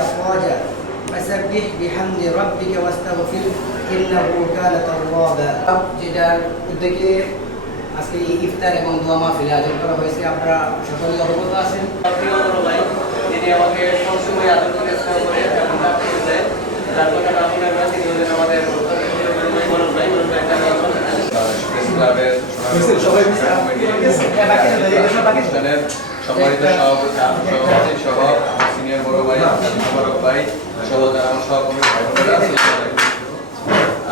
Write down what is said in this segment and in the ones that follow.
أفواجا فسبح بحمد ربك واستغفر إنه كان توابا যেটার উদ্যোগে আজকে এই ইফতার এবং দোয়া মাহফিল আয়োজন করা হয়েছে আপনারা সকলে অবগত আছেন প্রিয় বড় ভাই তিনি আমাকে সবসময় আদর করে স্নেহ করে এবং ডাক করে দেয় যার কথা আপনার কাছে তিনি হলেন আমাদের বড় ভাই বড় ভাই একটা প্রেস ক্লাবের অনুষ্ঠানের সম্মানিত সভাপতি সভাপতি সহ সিনিয়র বড় ভাই মোবারক ভাই সহ যারা সহকর্মী ভাই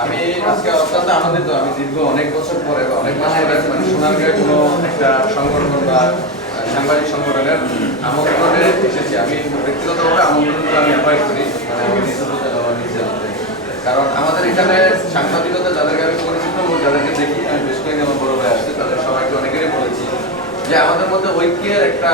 আমি আজকে অত্যন্ত আনন্দিত আমি দীর্ঘ অনেক বছর পরে বা অনেক মাস পরে মানে সোনারগাঁয়ে কোনো একটা সংগঠন বা সাংবাদিক সংগঠনের আমন্ত্রণে এসেছি আমি ব্যক্তিগতভাবে আমন্ত্রণগুলো আমি অ্যাভয়েড করি মানে। কারণ আমাদের এখানে সাংবাদিকতা যাদেরকে আমি পরিচিত যাদেরকে দেখি, আমি বেশ কয়েকজন বড় ভাই আছে, তাদের সবাইকে অনেকেরই বলেছি যে আমাদের মধ্যে ঐক্যের একটা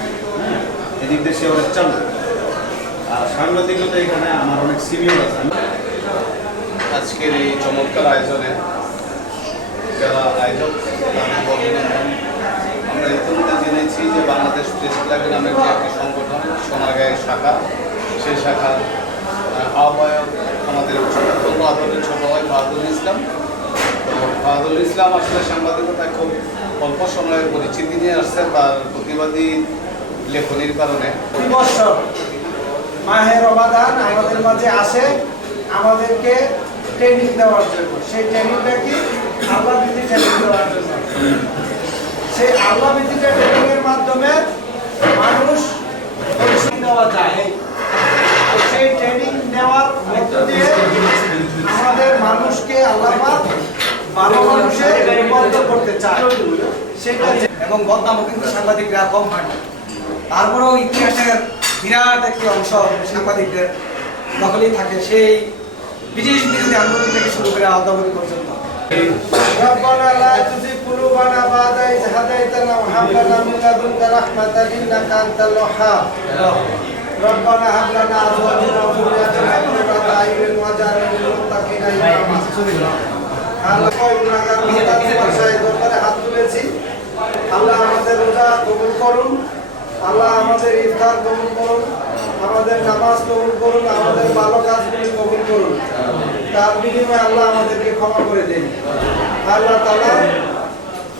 এদিক দিয়ে সে অনেক চালু। আর সাংবাদিকতা এখানে আমার অনেক সিনিয়র আছে। আজকের এই চমৎকার আয়োজনে যারা আয়োজক তাদের আমরা ইতিমধ্যে জেনেছি যে বাংলাদেশ প্রেস ক্লাব নামের যে একটি সংগঠন সোনাগাঁয়ের শাখা সেই শাখার আহ, আহ্বায়ক আমাদের অত্যন্ত আদরের ছোট ভাই বাহাদুল ইসলাম। তো বাহাদুল ইসলাম আসলে সাংবাদিকতায় খুব অল্প সময়ের পরিচিতি নিয়ে আসছে তার প্রতিবাদী লেখনির কারণে। প্রতি বছর মাহে আমাদের মাঝে আসে, আমাদেরকে ট্রেনিং দেওয়ার জন্য। সেই ট্রেনিংটা কি? আল্লাহ ভিত্তি ট্রেনিং দেওয়ার জন্য। সেই আল্লাহ ভিত্তিটা ট্রেনিং এর মাধ্যমে মানুষ দেওয়া যায়। সেই ট্রেনিং নেওয়ার মধ্য দিয়ে আমাদের মানুষকে আল্লাহ ভালো মানুষে রূপান্তর করতে চায়। সেটা এবং বদনামও কিন্তু সাংবাদিকরা কম হয় তারপরেও ইতিহাসের বিরাট একটি অংশ সাংবাদিকদের দখলেই থাকে সেই ব্রিটিশ বিরোধী আন্দোলন থেকে শুরু করে আওতাবলী পর্যন্ত ربنا لا تزغ قلوبنا بعد إذ هديتنا وهب لنا من لدنك رحمة إنك أنت الوهاب ربنا هب لنا أزواجنا وذرياتنا قرة أعين واجعلنا للمتقين إماما আল্লাহ আমাদের ইফতার কবুল করুন, আমাদের নামাজ কবুল করুন, আমাদের ভালো কাজগুলি কবুল করুন। তার বিনিময়ে আল্লাহ আমাদেরকে ক্ষমা করে দিন। আল্লাহ তালা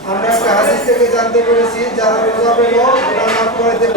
আমরা একটা হাদিস থেকে জানতে পেরেছি, যারা রোজা পেল ওরা মাফ করে দেন।